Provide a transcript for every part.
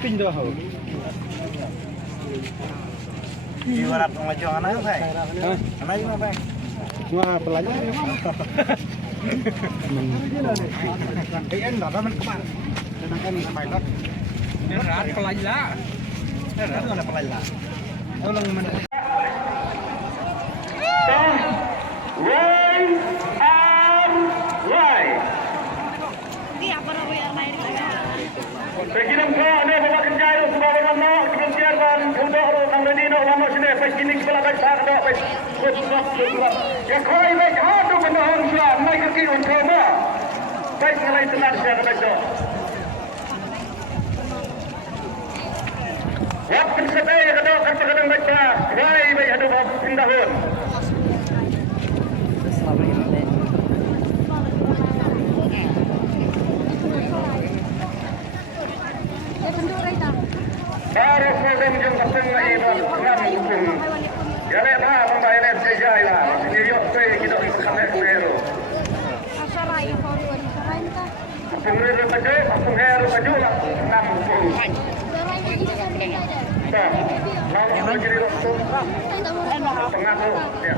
kinh dah. Ibarat pengajuan anak saya. Anak ini apa? Wah, pelajari mana? Enggak apa kemana? Sedangkan sampai lot. Berat pelajari. Berat mana pelajari? Tolong mana? Presiden Kane Bapak Kenjaro sebagai nama Kementerian dan Penduduk Nangredino lama sini pesinik kepala baik saya ada baik ya kau baik hadu menahan suara naik kaki untuk mana baik nilai tenar saya baik tu waktu sedaya kada kadang baik baik hadu pindahun baru program yang bertengah ini enam hukum. Jadi apa pembayaran sejai lah. Sendiri saya kita ikhlas hero. Pengeru baju, pengeru baju lah enam hukum. Lalu jadi doktor. Pengaku. Ya.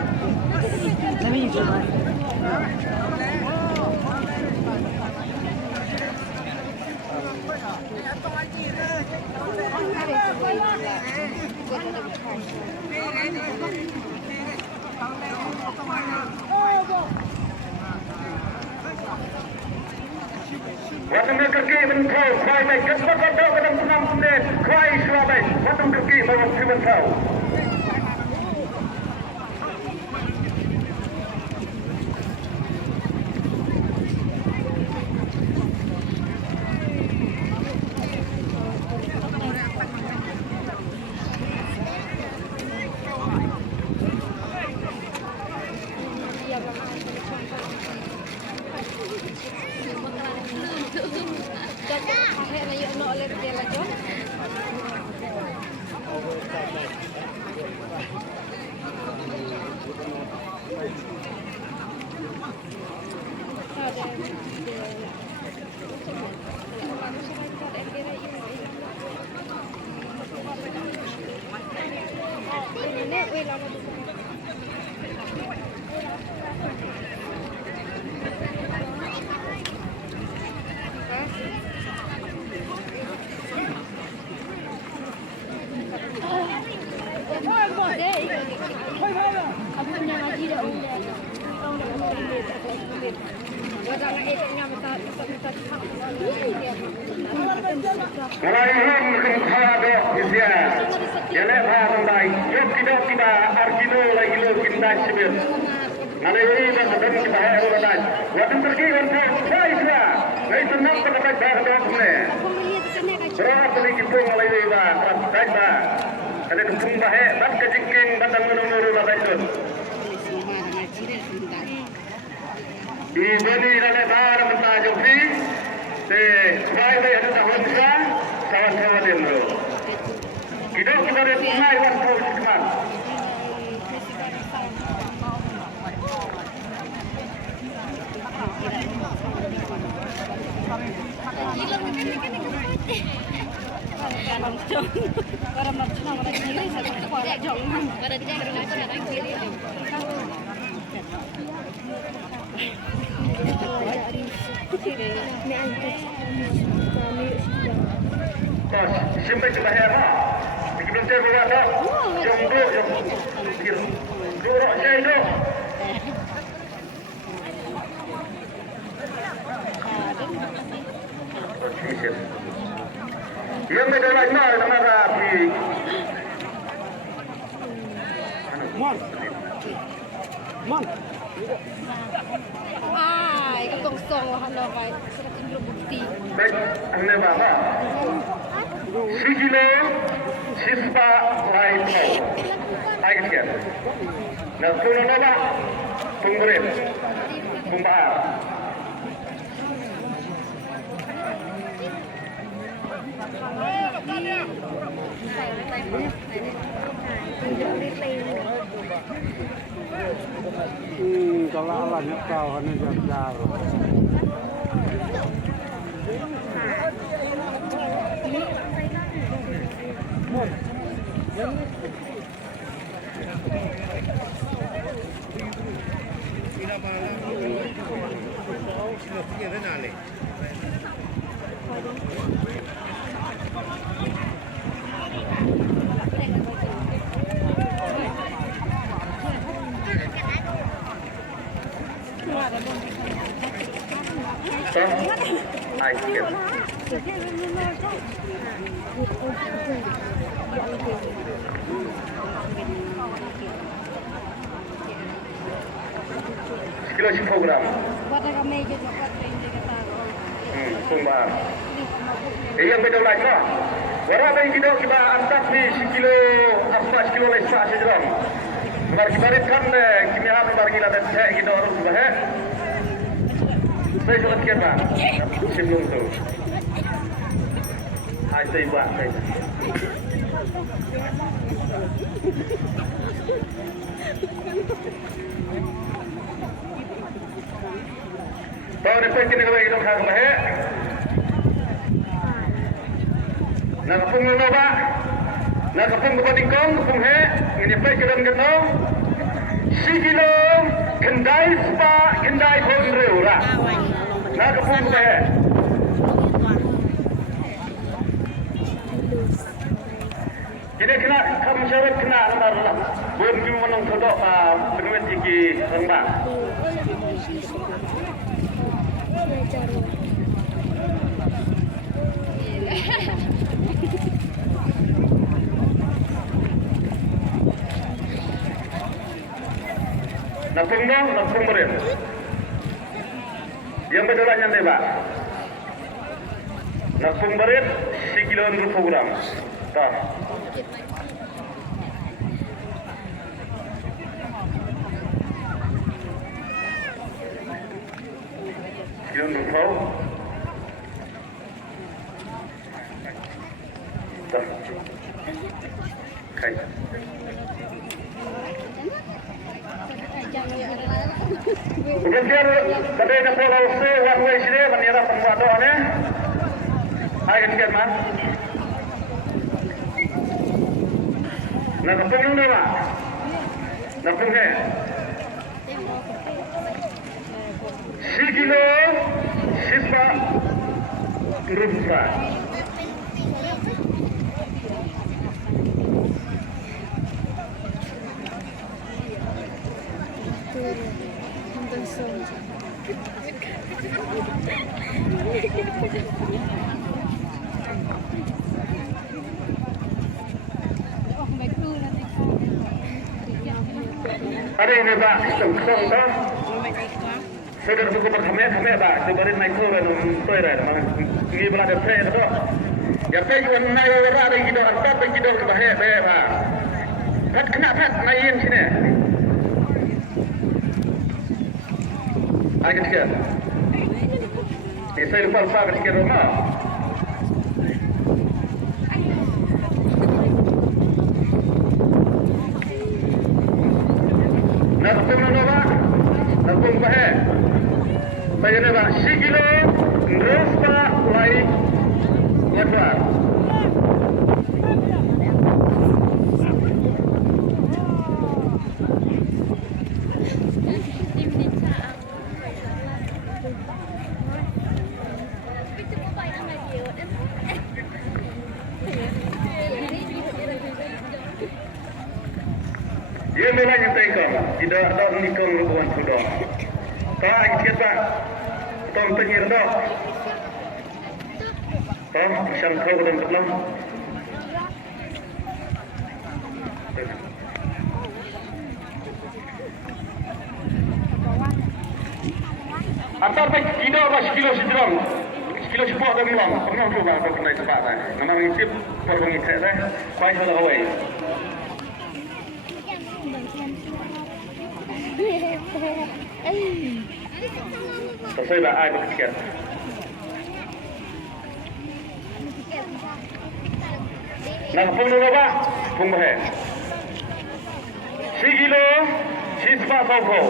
Waktu kaki mentau, kuai baik. Ketua kata kadang senang sendiri. Kuai selabai. Waktu kaki bawa si mentau. Meraihkan kemahada Isya. Jadi bahasai. Jom kita argino lagi lo kita sibir. Nanti ini dah sedang kita hero lagi. Waktu pergi untuk Isya. Saya senang terdapat bahasa ini. Berapa kali kita mulai lewat terdapat bah. Ada kembang bahaya. Dan kejengking batang menurut lewat itu. Di sini ada barang mentajam di. Saya ada tahun besar, kawan-kawan dulu. Kita ada sungai yang terus kemana? Sampai ke bahaya. Sebelum saya berkata, jombo yang dorok saya itu. Yang mendalam nama Rafi. Mon. Itu kosong lah anda baik. Sudah cenderung bukti. Baik, anda bapak. Sijile, sispa lain mau. Baik sekian. Nah, kuno nama pengurus, pembaar. Kalau alatnya kau kan jauh. Kilo 10 gram. Buat agak meja juga ini kata. Sumbar. Yang beda lagi lah. Berapa yang kita antar di sekilo apa sekilo lagi sahaja jeram. Baru kibaritkan kimi apa baru kita dah kita orang sudah. Saya sudah sekian pak. Sebelum tu. Hai saya buat saya. Tahu dapat kini kalau kita khas bah. Nak kapung mana pak? Nak kapung ke Patingkong, kapung he. Ini apa kita mengetong? Sikilo kendai spa kendai pun reura. Nak kapung ke he. Jadi kena kamu syarat kena antar lah. Belum cuma menang kodok penuh tinggi rendah. Napung berin. Yang bedolanya nih pak. Napung berin sekilo 20 gram. Tah. Sekilo 20. Tah. Kai. Kemudian tadi ada pulau one way sini menira pembuatannya. Hai sekian mas. Nak kapung ni pak. Napung ni. Sekilo siswa rupiah. Ada ini pak, song tak? Sudah buku berkhamnya pak, sebarin naik turun toy red, ini berada saya tu. Ya saya juga naik orang yang kita antar yang kita berbahaya pak. Kat kenapa naikin sini? Agak sikit. Saya lupa agak sikit rumah. Napung mana pak? Napung apa? Saya ni pak, sekilo terus pak lagi nyebar. Dia memang yang tekan, tidak ada nikung hubungan sudah. Tak kita, tom penyir dah. Tom sangkau dan kelam. Antar baik tidak apa sekilo sejeram, sekilo sepuluh dan malam. Pernah tu bang, aku kena cepat dah. Nama mengikut permengikut dah. Kau salah awal. Selesai dah, air berkecil. Nak pun dulu pak, pun bahaya. Sekilo, siswa kau.